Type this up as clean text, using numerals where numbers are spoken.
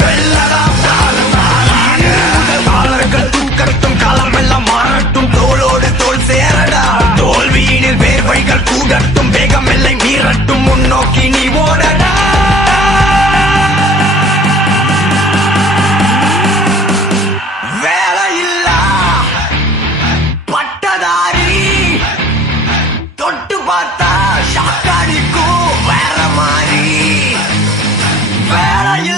வெல்லடா காலர்கள் தூக்கட்டும் காலமெல்லாம் மாறட்டும் தோளோடு தோல் சேரடா தோல்வியினில் வேர்வைகள் கூடட்டும் வேகம் எல்லை மீறட்டும் முன்னோக்கி நீ